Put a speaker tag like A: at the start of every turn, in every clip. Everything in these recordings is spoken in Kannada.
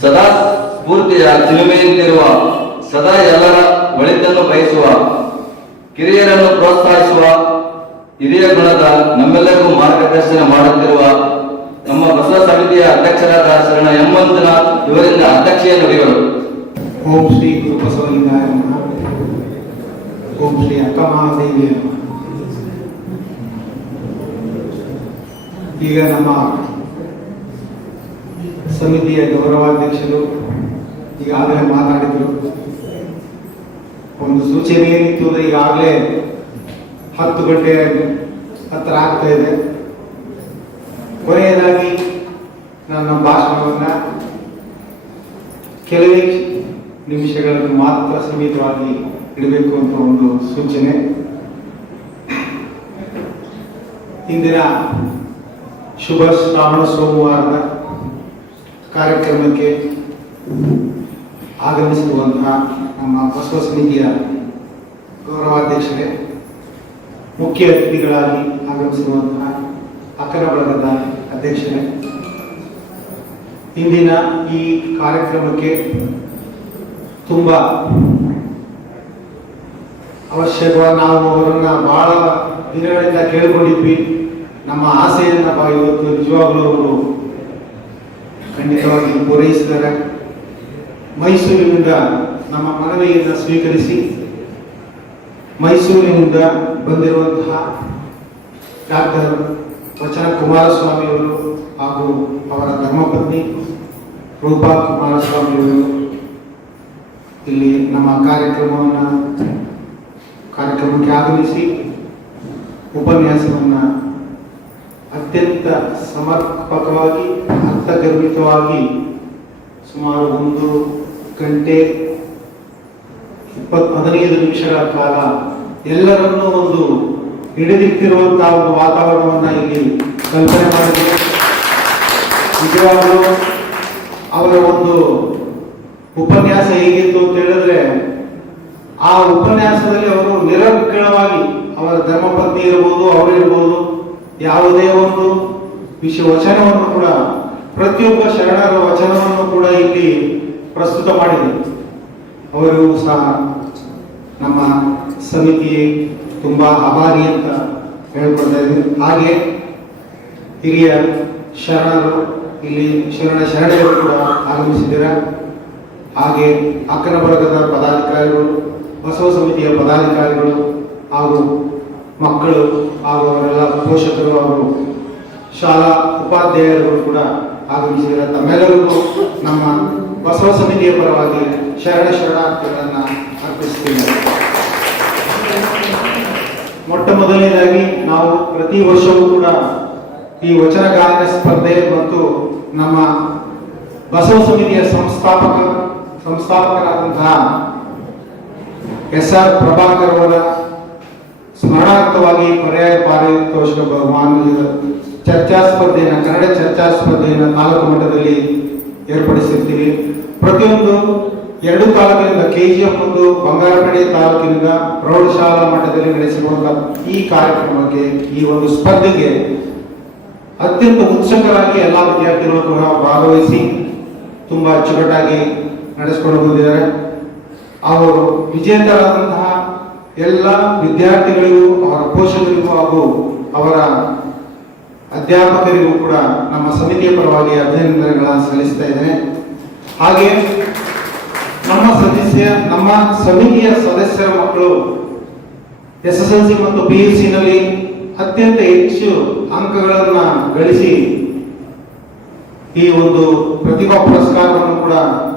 A: ಸದಾ ಸ್ಫೂರ್ತಿಯ ಚಿಲುಮೆಯಂತಿರುವ, ಸದಾ ಎಲ್ಲರ ಒಳಿತನ್ನು ಬಯಸುವ, ಕಿರಿಯರನ್ನು ಪ್ರೋತ್ಸಾಹಿಸುವ, ಹಿರಿಯ ಗುಣದ ನಮ್ಮೆಲ್ಲರಿಗೂ ಮಾರ್ಗದರ್ಶನ ಮಾಡುತ್ತಿರುವ ನಮ್ಮ ಬಸವ ಸಮಿತಿಯ ಅಧ್ಯಕ್ಷರಾದ ಶರಣ ಎಂ ಮಂಜುನಾಥ್ ಇವರಿಂದ ಅಧ್ಯಕ್ಷೀಯ ನುಡಿಗಳು
B: ಓಂ ಶ್ರೀ ಗುರು ಬಸವಲಿಂಗಾಯ ಓಂ ಶ್ರೀ ಅಕ್ಕ ಮಹಾದೇವಿಯ ಈಗ ನಮ್ಮ ಸಮಿತಿಯ ಗೌರವಾಧ್ಯಕ್ಷರು ಈಗಾಗಲೇ ಮಾತಾಡಿದರು. ಒಂದು ಸೂಚನೆ ಏನಿತ್ತು ಅಂದರೆ ಈಗಾಗಲೇ ಹತ್ತು ಗಂಟೆ ಹತ್ತಿರ ಆಗ್ತಾ ಇದೆ. ಕೊನೆಯದಾಗಿ ನನ್ನ ಭಾಷಣವನ್ನು ಕೆಲವೇ ನಿಮಿಷಗಳನ್ನು ಮಾತ್ರ ಸೀಮಿತವಾಗಿ ಇಡಬೇಕು ಅಂತ ಒಂದು ಸೂಚನೆ. ಇಂದಿನ ಶುಭ ಶ್ರಾವಣ ಸೋಮವಾರದ ಕಾರ್ಯಕ್ರಮಕ್ಕೆ ಆಗಮಿಸಿರುವಂತಹ ನಮ್ಮ ಬಸವ ಸಮಿತಿಯ ಗೌರವಾಧ್ಯಕ್ಷರೇ ಮುಖ್ಯ ಅತಿಥಿಗಳಾಗಿ ಆಗಮಿಸಿರುವಂತಹ ಅಕ್ಕರ ಬಳಗದ ಅಧ್ಯಕ್ಷರೇ, ಇಂದಿನ ಈ ಕಾರ್ಯಕ್ರಮಕ್ಕೆ ತುಂಬ ಅವಶ್ಯಕವಾಗಿ ನಾವು ಅವರನ್ನ ಬಹಳ ದಿನಗಳಿಂದ ಕೇಳಿಕೊಂಡಿದ್ವಿ. ನಮ್ಮ ಆಸೆಯನ್ನ ಇವತ್ತು ನಿಜವಾಗ್ಲೂ ಅವರು ಖಂಡಿತವಾಗಿ ಪೂರೈಸಿದ್ದಾರೆ. ಮೈಸೂರಿನಿಂದ ನಮ್ಮ ಮನವಿಯನ್ನು ಸ್ವೀಕರಿಸಿ ಮೈಸೂರಿನಿಂದ ಬಂದಿರುವಂತಹ ಡಾಕ್ಟರ್ ವಚನ ಕುಮಾರಸ್ವಾಮಿಯವರು ಹಾಗೂ ಅವರ ಧರ್ಮಪತ್ನಿ ರೂಪಾ ಕುಮಾರಸ್ವಾಮಿಯವರು ಇಲ್ಲಿ ನಮ್ಮ ಕಾರ್ಯಕ್ರಮವನ್ನು ಕಾರ್ಯಕ್ರಮಕ್ಕೆ ಆಗಮಿಸಿ ಉಪನ್ಯಾಸವನ್ನು ಅತ್ಯಂತ ಸಮರ್ಪಕವಾಗಿ ಅರ್ಥಗರ್ಭಿತವಾಗಿ ಸುಮಾರು ಒಂದು ಗಂಟೆ ಇಪ್ಪತ್ ಹದಿನೈದು ನಿಮಿಷಗಳ ಕಾಲ ಎಲ್ಲರನ್ನೂ ಒಂದು ಹಿಡಿದಿಟ್ಟಿರುವಂತಹ ಒಂದು ವಾತಾವರಣವನ್ನು ಇಲ್ಲಿ ಕಲ್ಪನೆ ಮಾಡಿದೆ. ನಿಜವಾಗಲೂ ಅವರ ಒಂದು ಉಪನ್ಯಾಸ ಹೇಗಿತ್ತು ಅಂತ ಹೇಳಿದ್ರೆ, ಆ ಉಪನ್ಯಾಸದಲ್ಲಿ ಅವರು ನಿರರ್ಗಳವಾಗಿ ಅವರ ಧರ್ಮಪತ್ನಿ ಇರಬಹುದು ಅವರಿರ್ಬೋದು ಯಾವುದೇ ಒಂದು ವಿಷಯ ವಚನವನ್ನು ಕೂಡ, ಪ್ರತಿಯೊಬ್ಬ ಶರಣರ ವಚನವನ್ನು ಕೂಡ ಇಲ್ಲಿ ಪ್ರಸ್ತುತ ಮಾಡಿದೆ. ಅವರು ಸಹ ನಮ್ಮ ಸಮಿತಿ ತುಂಬಾ ಆಭಾರಿ ಅಂತ ಹೇಳ್ಕೊಳ್ತಾ ಇದ್ದೀನಿ. ಹಾಗೆ ಹಿರಿಯ ಶರಣರು ಇಲ್ಲಿ ಶರಣ ಶರಣರು ಕೂಡ ಆಗಮಿಸಿದ್ದೀರಾ? ಹಾಗೆ ಅಕ್ಕನ ವರ್ಗದ ಪದಾಧಿಕಾರಿಗಳು, ಬಸವ ಸಮಿತಿಯ ಪದಾಧಿಕಾರಿಗಳು ಹಾಗೂ ಮಕ್ಕಳು ಹಾಗೂ ಅವರೆಲ್ಲ ಪೋಷಕರು ಹಾಗೂ ಶಾಲಾ ಉಪಾಧ್ಯಾಯರುಗಳು ಕೂಡ ಆಗಮಿಸಿದರೆ ತಮ್ಮೆಲ್ಲರಿಗೂ ನಮ್ಮ ಬಸವ ಸಮಿತಿಯ ಪರವಾಗಿ ಶರಣ ಶರಣಾರ್ಥಿಗಳನ್ನು ಅರ್ಪಿಸ್ತೀನಿ. ಮೊಟ್ಟ ಮೊದಲನೇದಾಗಿ ನಾವು ಪ್ರತಿ ವರ್ಷವೂ ಕೂಡ ಈ ವಚನ ಗಾಯನ ಸ್ಪರ್ಧೆ ಮತ್ತು ನಮ್ಮ ಬಸವ ಸಮಿತಿಯ ಸಂಸ್ಥಾಪಕ ಸಂಸ್ಥಾಪಕರಾದಂತಹ ಎಸ್ ಆರ್ ಪ್ರಭಾಕರ್ ಅವರ ಸ್ಮರಣಾರ್ಥವಾಗಿ ಪರ್ಯಾಯ ಪಾರಿತೋಷಕ ಬಹುಮಾನ ಚರ್ಚಾ ಸ್ಪರ್ಧೆಯನ್ನು, ಕನ್ನಡ ಚರ್ಚಾ ಸ್ಪರ್ಧೆಯನ್ನು ತಾಲೂಕು ಮಟ್ಟದಲ್ಲಿ ಏರ್ಪಡಿಸಿರ್ತೀವಿ. ಪ್ರತಿಯೊಂದು ಎರಡು ತಾಲೂಕಿನಿಂದ ಕೆಜಿಎಫ್ ಒಂದು ಬಂಗಾರಪೇಟೆ ತಾಲೂಕಿನಿಂದ ಪ್ರೌಢಶಾಲಾ ಮಟ್ಟದಲ್ಲಿ ನಡೆಸಿಕೊಂಡ ಈ ಕಾರ್ಯಕ್ರಮಕ್ಕೆ ಈ ಒಂದು ಸ್ಪರ್ಧೆಗೆ ಅತ್ಯಂತ ಉತ್ಸುಕರಾಗಿ ಎಲ್ಲ ವಿದ್ಯಾರ್ಥಿಗಳು ಕೂಡ ಭಾಗವಹಿಸಿ ತುಂಬಾ ಅಚ್ಚುಕಟ್ಟಾಗಿ ನಡೆಸಿಕೊಂಡು ಬಂದಿದ್ದಾರೆ. ಅವರು ವಿಜೇತರಾದಂತಹ ಎಲ್ಲ ವಿದ್ಯಾರ್ಥಿಗಳಿಗೂ ಅವರ ಪೋಷಕರಿಗೂ ಹಾಗೂ ಅವರ ಅಧ್ಯಾಪಕರಿಗೂ ಕೂಡ ನಮ್ಮ ಸಮಿತಿಯ ಪರವಾಗಿ ಅಭಿನಂದನೆಗಳನ್ನು ಸಲ್ಲಿಸ್ತಾ ಇದ್ದೇನೆ. ಹಾಗೆ ನಮ್ಮ ಸದಸ್ಯ, ನಮ್ಮ ಸಮಿತಿಯ ಸದಸ್ಯರ ಮಕ್ಕಳು ಎಸ್ ಎಸ್ ಎಲ್ ಸಿ ಮತ್ತು ಪಿ ಯು ಸಿನಲ್ಲಿ ಅತ್ಯಂತ ಹೆಚ್ಚು ಅಂಕಗಳನ್ನು ಗಳಿಸಿ ಈ ಒಂದು ಪ್ರತಿಭಾ ಪುರಸ್ಕಾರವನ್ನು ಕೂಡ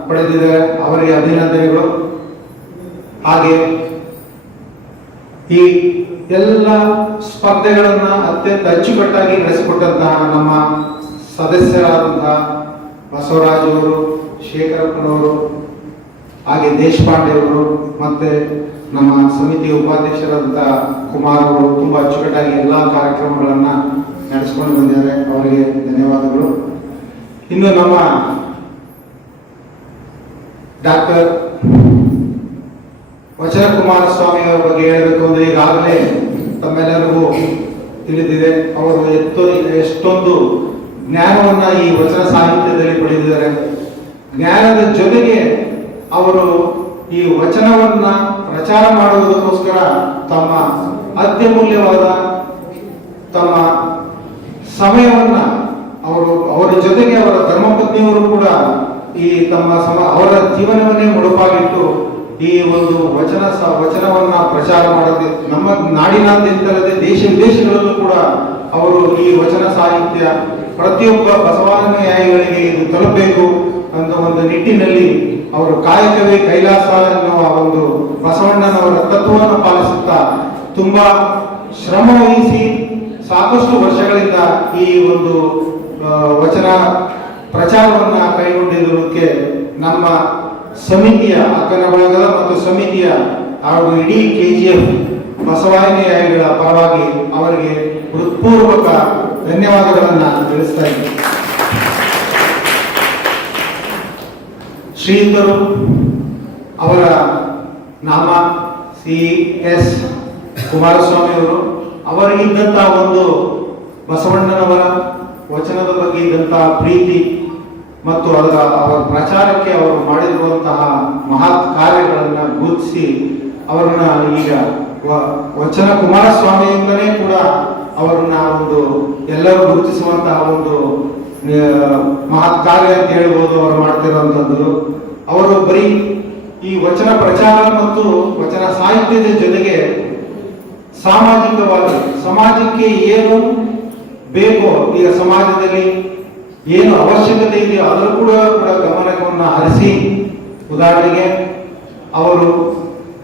B: ಪಡೆದಿದ್ದಾರೆ. ಅವರಿಗೆ ಅಭಿನಂದನೆಗಳು. ಹಾಗೆ ಈ ಎಲ್ಲ ಸ್ಪರ್ಧೆಗಳನ್ನ ಅತ್ಯಂತ ಅಚ್ಚುಕಟ್ಟಾಗಿ ನಡೆಸಿಕೊಟ್ಟಂತಹ ನಮ್ಮ ಸದಸ್ಯರಾದಂತಹ ಬಸವರಾಜ್ ಅವರು, ಶೇಖರಪ್ಪನವರು ಹಾಗೆ ದೇಶಪಾಂಡೆ ಅವರು ಮತ್ತೆ ನಮ್ಮ ಸಮಿತಿಯ ಉಪಾಧ್ಯಕ್ಷರಾದಂತಹ ಕುಮಾರ್ ಅವರು ತುಂಬಾ ಅಚ್ಚುಕಟ್ಟಾಗಿ ಎಲ್ಲ ಕಾರ್ಯಕ್ರಮಗಳನ್ನ ನಡೆಸಿಕೊಂಡು ಬಂದಿದ್ದಾರೆ. ಅವರಿಗೆ ಧನ್ಯವಾದಗಳು. ಇನ್ನು ನಮ್ಮ ಡಾಕ್ಟರ್ ವಚನ ಬಗ್ಗೆ ಹೇಳಬೇಕು ಈಗಾಗಲೇ ತಮ್ಮೆಲ್ಲರಿಗೂ ತಿಳಿದಿದೆ, ಅವರು ಎತ್ತೋ ಎಷ್ಟೊಂದು ಜ್ಞಾನವನ್ನ ಈ ವಚನ ಸಾಹಿತ್ಯದಲ್ಲಿ ಪಡೆದಿದ್ದಾರೆ. ಜ್ಞಾನದ ಜೊತೆಗೆ ಅವರು ಈ ವಚನವನ್ನ ಪ್ರಚಾರ ಮಾಡುವುದಕ್ಕೋಸ್ಕರ ತಮ್ಮ ಅತ್ಯಮೂಲ್ಯವಾದ ತಮ್ಮ ಸಮಯವನ್ನ ಅವರು, ಅವರ ಜೊತೆಗೆ ಅವರ ಧರ್ಮಪತ್ನಿಯವರು ಕೂಡ ಈ ತಮ್ಮ ಸಮ, ಅವರ ಜೀವನವನ್ನೇ ಮುಡುಪಾಗಿಟ್ಟು ಈ ಒಂದು ವಚನ ವಚನವನ್ನ ಪ್ರಚಾರ ಮಾಡೋದು, ನಮ್ಮ ನಾಡಿನಾದ್ಯಂತಲ್ಲದೆ ದೇಶ ವಿದೇಶಗಳಲ್ಲೂ ಕೂಡ ಅವರು ಈ ವಚನ ಸಾಹಿತ್ಯ ಪ್ರತಿಯೊಬ್ಬ ಬಸವಾನುಯಾಯಿಗಳಿಗೆ ಇದು ತಲುಪಬೇಕು ಅನ್ನೋ ಒಂದು ನಿಟ್ಟಿನಲ್ಲಿ ಅವರು ಕಾಯಕವೇ ಕೈಲಾಸ ಎನ್ನುವ ಒಂದು ಬಸವಣ್ಣನವರ ತತ್ವವನ್ನು ಪಾಲಿಸುತ್ತಾ ತುಂಬಾ ಶ್ರಮ ವಹಿಸಿ ಸಾಕಷ್ಟು ವರ್ಷಗಳಿಂದ ಈ ಒಂದು ವಚನ ಪ್ರಚಾರವನ್ನ ಕೈಗೊಂಡಿರುವುದಕ್ಕೆ ನಮ್ಮ ಸಮಿತಿಯ ಅಕ್ಕನ ಮತ್ತು ಸಮಿತಿಯ ಹಾಗೂ ಇಡೀ ಕೆ ಜಿ ಎಫ್ ಪರವಾಗಿ ಅವರಿಗೆ ಹೃತ್ಪೂರ್ವಕ ಧನ್ಯವಾದಗಳನ್ನು ತಿಳಿಸ್ತಾ ಇದ್ದೀನಿ. ಶ್ರೀಧರು ಅವರ ನಾಮ ಸಿ ಎಸ್ ಕುಮಾರಸ್ವಾಮಿ ಅವರು ಅವರಿಗಿದ್ದಂತಹ ಒಂದು ಬಸವಣ್ಣನವರ ವಚನದ ಬಗ್ಗೆ ಇದ್ದಂತಹ ಪ್ರೀತಿ ಮತ್ತು ಅದರ ಅವರ ಪ್ರಚಾರಕ್ಕೆ ಅವರು ಮಾಡಿರುವಂತಹ ಮಹತ್ ಕಾರ್ಯಗಳನ್ನ ಗುರುತಿಸಿ ಅವರನ್ನ ಈಗ ವಚನ ಕುಮಾರಸ್ವಾಮಿಯಿಂದಲೇ ಕೂಡ ಅವರನ್ನ ಒಂದು ಎಲ್ಲರೂ ಗುರುತಿಸುವಂತಹ ಒಂದು ಮಹತ್ ಕಾರ್ಯ ಅಂತ ಹೇಳ್ಬೋದು ಅವರು ಮಾಡ್ತಿರುವಂತದ್ದು. ಅವರು ಬರೀ ಈ ವಚನ ಪ್ರಚಾರ ಮತ್ತು ವಚನ ಸಾಹಿತ್ಯದ ಜೊತೆಗೆ ಸಾಮಾಜಿಕವಾಗಿ, ಸಮಾಜಕ್ಕೆ ಏನು ಬೇಕೋ ಈಗ ಸಮಾಜದಲ್ಲಿ ಏನು ಅವಶ್ಯಕತೆ ಇದೆಯೋ ಅದರ ಕೂಡ ಕೂಡ ಗಮನವನ್ನು ಹರಿಸಿ. ಉದಾಹರಣೆಗೆ ಅವರು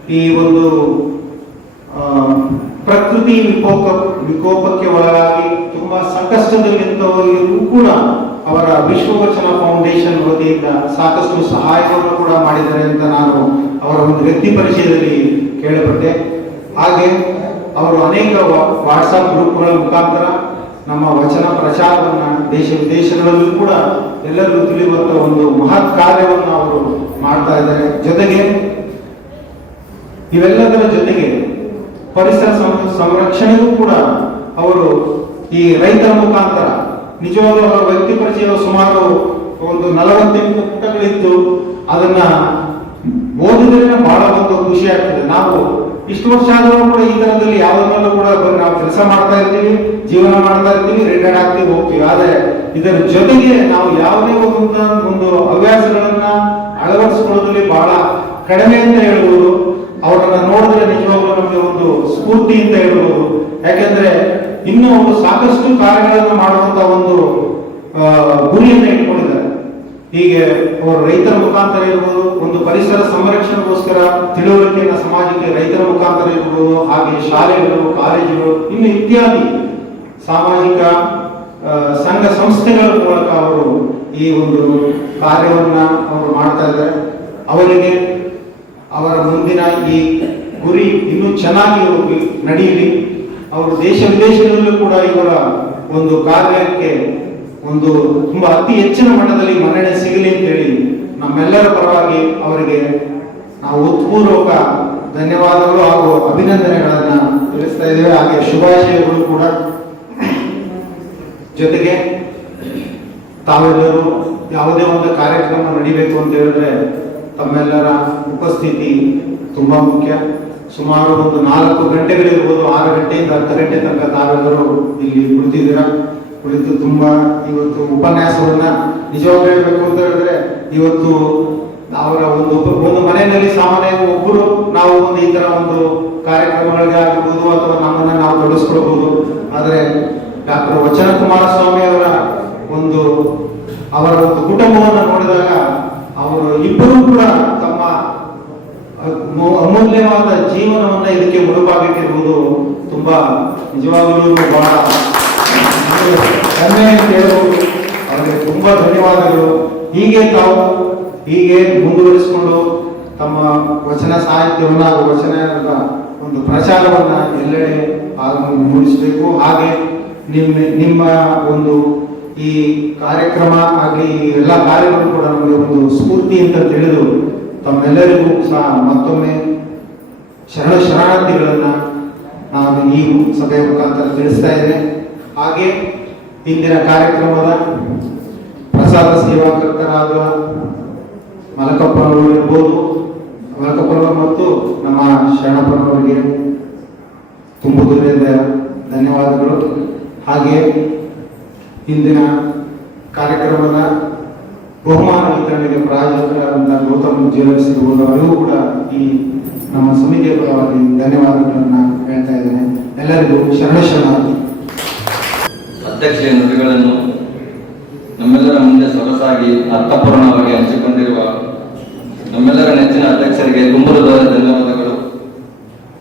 B: ಈ ಒಂದು ಪ್ರಕೃತಿ ವಿಕೋಪ, ವಿಕೋಪಕ್ಕೆ ಒಳಗಾಗಿ ತುಂಬಾ ಸಂಕಷ್ಟದಲ್ಲಿದ್ದವರಿಗೂ ಕೂಡ ಅವರ ವಿಶ್ವವಚನ ಫೌಂಡೇಶನ್ ವತಿಯಿಂದ ಸಾಕಷ್ಟು ಸಹಾಯವನ್ನು ಕೂಡ ಮಾಡಿದ್ದಾರೆ ಅಂತ ನಾನು ಅವರ ಒಂದು ವ್ಯಕ್ತಿ ಪರಿಚಯದಲ್ಲಿ ಕೇಳಪಟ್ಟೆ ಹಾಗೆ ಅವರು ಅನೇಕ ವಾಟ್ಸಪ್ ಗ್ರೂಪ್ಗಳ ಮುಖಾಂತರ ನಮ್ಮ ವಚನ ಪ್ರಚಾರವನ್ನ ದೇಶ ವಿದೇಶಗಳಲ್ಲೂ ಕೂಡ ಎಲ್ಲರಿಗೂ ತಿಳಿಯುವಂತ ಒಂದು ಮಹತ್ ಕಾರ್ಯವನ್ನು ಅವರು ಮಾಡ್ತಾ ಇದ್ದಾರೆ. ಜೊತೆಗೆ ಇವೆಲ್ಲದರ ಜೊತೆಗೆ ಪರಿಸರ ಸಂರಕ್ಷಣೆಗೂ ಕೂಡ ಅವರು ಈ ರೈತರ ಮುಖಾಂತರ ನಿಜವಾದ ವ್ಯಕ್ತಿ ಪರಿಚಯ ಸುಮಾರು ಒಂದು ನಲವತ್ತೆಂಟು ಪುಟಗಳಿತ್ತು. ಅದನ್ನ ಓದಿದ್ರೆ ಬಹಳ ಒಂದು ಖುಷಿ ಆಗ್ತದೆ. ನಾವು ಇಷ್ಟು ವರ್ಷ ಆದರೂ ಕೂಡ ಈ ತರದಲ್ಲಿ ಯಾವುದನ್ನೂ ಕೂಡ ನಾವು ಕೆಲಸ ಮಾಡ್ತಾ ಇರ್ತೀವಿ, ಜೀವನ ಮಾಡ್ತಾ ಇರ್ತೀವಿ ರಿಟೈರ್ಡ್ ಆಗ್ತೀವಿ, ಹೋಗ್ತೀವಿ. ಆದ್ರೆ ಇದರ ಜೊತೆಗೆ ನಾವು ಯಾವುದೇ ಒಂದು ಒಂದು ಹವ್ಯಾಸಗಳನ್ನ ಅಳವಡಿಸಿಕೊಳ್ಳೋದ್ರಲ್ಲಿ ಬಹಳ ಕಡಿಮೆ ಅಂತ ಹೇಳ್ಬೋದು. ಅವರನ್ನ ನೋಡಿದ್ರೆ ನಿಜವಾಗ್ಲೂ ನಮಗೆ ಒಂದು ಸ್ಫೂರ್ತಿ ಅಂತ ಹೇಳ್ಬೋದು. ಯಾಕೆಂದ್ರೆ ಇನ್ನೂ ಒಂದು ಸಾಕಷ್ಟು ಕಾರ್ಯಗಳನ್ನು ಮಾಡುವಂತ ಒಂದು ಗುರಿಯನ್ನ ಇಟ್ಕೊಂಡಿದ್ದಾರೆ. ಹೀಗೆ ಅವರು ರೈತರ ಮುಖಾಂತರ ಇರ್ಬೋದು, ಒಂದು ಪರಿಸರ ಸಂರಕ್ಷಣೆಗೋಸ್ಕರ ತಿಳುವಳಿಕೆಯನ್ನ ಸಮಾಜಕ್ಕೆ ರೈತರ ಮುಖಾಂತರ ಇರ್ಬೋದು, ಹಾಗೆ ಶಾಲೆಗಳು, ಕಾಲೇಜುಗಳು, ಇನ್ನು ಇತ್ಯಾದಿ ಸಾಮಾಜಿಕ ಸಂಘ ಸಂಸ್ಥೆಗಳ ಮೂಲಕ ಅವರು ಈ ಒಂದು ಕಾರ್ಯವನ್ನ ಅವರು ಮಾಡ್ತಾ ಇದ್ದಾರೆ. ಅವರಿಗೆ ಅವರ ಮುಂದಿನ ಈ ಗುರಿ ಇನ್ನೂ ಚೆನ್ನಾಗಿ ನಡೆಯಲಿ ಅವರು ದೇಶ ವಿದೇಶಗಳಲ್ಲೂ ಕೂಡ ಇವರ ಒಂದು ಕಾರ್ಯಕ್ಕೆ ಒಂದು ತುಂಬಾ ಅತಿ ಹೆಚ್ಚಿನ ಮಟ್ಟದಲ್ಲಿ ಮನ್ನಣೆ ಸಿಗಲಿ ಅಂತ ಹೇಳಿ ನಮ್ಮೆಲ್ಲರ ಪರವಾಗಿ ಅವರಿಗೆ ನಾವು ಉತ್ಪೂರ್ವಕ ಧನ್ಯವಾದಗಳು ಹಾಗೂ ಅಭಿನಂದನೆಗಳನ್ನ ತಿಳಿಸ್ತಾ ಇದ್ದೇವೆ. ಹಾಗೆ ಶುಭಾಶಯಗಳು ಕೂಡ. ಜೊತೆಗೆ ತಾವೆಲ್ಲರೂ ಯಾವುದೇ ಒಂದು ಕಾರ್ಯಕ್ರಮ ನಡಿಬೇಕು ಅಂತ ಹೇಳಿದ್ರೆ ತಮ್ಮೆಲ್ಲರ ಉಪಸ್ಥಿತಿ ತುಂಬಾ ಮುಖ್ಯ. ಸುಮಾರು ಒಂದು ನಾಲ್ಕು ಗಂಟೆಗಳಿರ್ಬೋದು, ಆರು ಗಂಟೆಯಿಂದ ಹತ್ತು ಗಂಟೆ ತನಕ ತಾವೆಲ್ಲರೂ ಇಲ್ಲಿ ಕುಳಿತಿದ್ದೀರಾ? ಕುಳಿತು ತುಂಬಾ ಇವತ್ತು ಉಪನ್ಯಾಸವನ್ನ ನಿಜವಾಗ ಹೇಳ್ಬೇಕು ಅಂತ ಹೇಳಿದ್ರೆ, ಇವತ್ತು ಅವರ ಒಂದು ಒಂದು ಮನೆಯಲ್ಲಿ ಸಾಮಾನ್ಯವಾಗಿ ಒಬ್ಬರು ನಾವು ಒಂದು ಈ ತರ ಒಂದು ಕಾರ್ಯಕ್ರಮಗಳಿಗೆ ಆಗಿರ್ಬೋದು ಅಥವಾ ನಮ್ಮನ್ನ ನಾವು ತೊಡಗಿಸ್ಕೊಳ್ಬಹುದು ಆದ್ರೆ ಡಾಕ್ಟರ್ ವಚನ ಕುಮಾರಸ್ವಾಮಿ ಅವರ ಒಂದು ಅವರ ಒಂದು ಕುಟುಂಬವನ್ನು ನೋಡಿದಾಗ ಅವರು ಇಬ್ಬರು ಕೂಡ ತಮ್ಮ ಅಮೂಲ್ಯವಾದ ಜೀವನವನ್ನ ಇದಕ್ಕೆ ಮುಡುಪಾಗಿಟ್ಟಿರುವುದು ತುಂಬಾ ನಿಜವಾಗಲೂ ಬಹಳ ಹೆಮ್ಮೆ ಅವರಿಗೆ ತುಂಬಾ ಧನ್ಯವಾದಗಳು. ಹೀಗೆ ತಾವು ಹೀಗೆ ಮುಂದುವರಿಸಿಕೊಂಡು ತಮ್ಮ ವಚನ ಸಾಹಿತ್ಯವನ್ನು ಹಾಗೂ ವಚನದ ಒಂದು ಪ್ರಚಾರವನ್ನು ಎಲ್ಲೆಡೆ ಮೂಡಿಸಬೇಕು ಹಾಗೆ ನಿಮ್ಮ ನಿಮ್ಮ ಒಂದು ಈ ಕಾರ್ಯಕ್ರಮ ಆಗಲಿ ಎಲ್ಲ ಕಾರ್ಯಗಳು ಕೂಡ ನಮಗೆ ಒಂದು ಸ್ಫೂರ್ತಿ ಅಂತ ತಿಳಿದು ತಮ್ಮೆಲ್ಲರಿಗೂ ಸಹ ಮತ್ತೊಮ್ಮೆ ಶರಣ ಶರಣಾರ್ಥಿಗಳನ್ನು ನಾನು ಈ ಸಭೆಯ ಮುಖಾಂತರ ತಿಳಿಸ್ತಾ ಇದ್ದೇನೆ. ಹಾಗೆ ಇಂದಿನ ಕಾರ್ಯಕ್ರಮದ ಪ್ರಸಾದ ಸೇವಾಕರ್ತರಾದ ಮಲಕಪ್ಪನವರು ಇರ್ಬೋದು ಮಲಕಪ್ಪನವರು ಮತ್ತು ನಮ್ಮ ಶರಣಪ್ಪನವರಿಗೆ ತುಂಬ ಹೃದಯದ ಧನ್ಯವಾದಗಳು. ಹಾಗೆ ಇಂದಿನ ಕಾರ್ಯಕ್ರಮದ ಬಹುಮಾನ ವಿತರಣೆಗೆ ಪ್ರಾಯೋಜಕರಾದಂತಹ ಗೌತಮ್ ಜ್ಯುವೆಲರ್ಸ್ ಇರ್ಬೋದು ಅವರಿಗೂ ಕೂಡ ಈ ನಮ್ಮ ಸಮಿತಿಯ ಪರವಾಗಿ ಧನ್ಯವಾದಗಳನ್ನು ಹೇಳ್ತಾ ಇದ್ದೇನೆ. ಎಲ್ಲರಿಗೂ ಶರಣ ಶರಣಾರ್ಥಿ
A: ಅಧ್ಯಕ್ಷೆಯ ನುಡಿಗಳನ್ನು ನಮ್ಮೆಲ್ಲರ ಮುಂದೆ ಸೊಗಸಾಗಿ ಅರ್ಥಪೂರ್ಣವಾಗಿ ಹಂಚಿಕೊಂಡಿರುವ ನಮ್ಮೆಲ್ಲರ ನೆಚ್ಚಿನ ಅಧ್ಯಕ್ಷರಿಗೆ ತುಂಬ ಹೃದಯದ ಧನ್ಯವಾದಗಳು.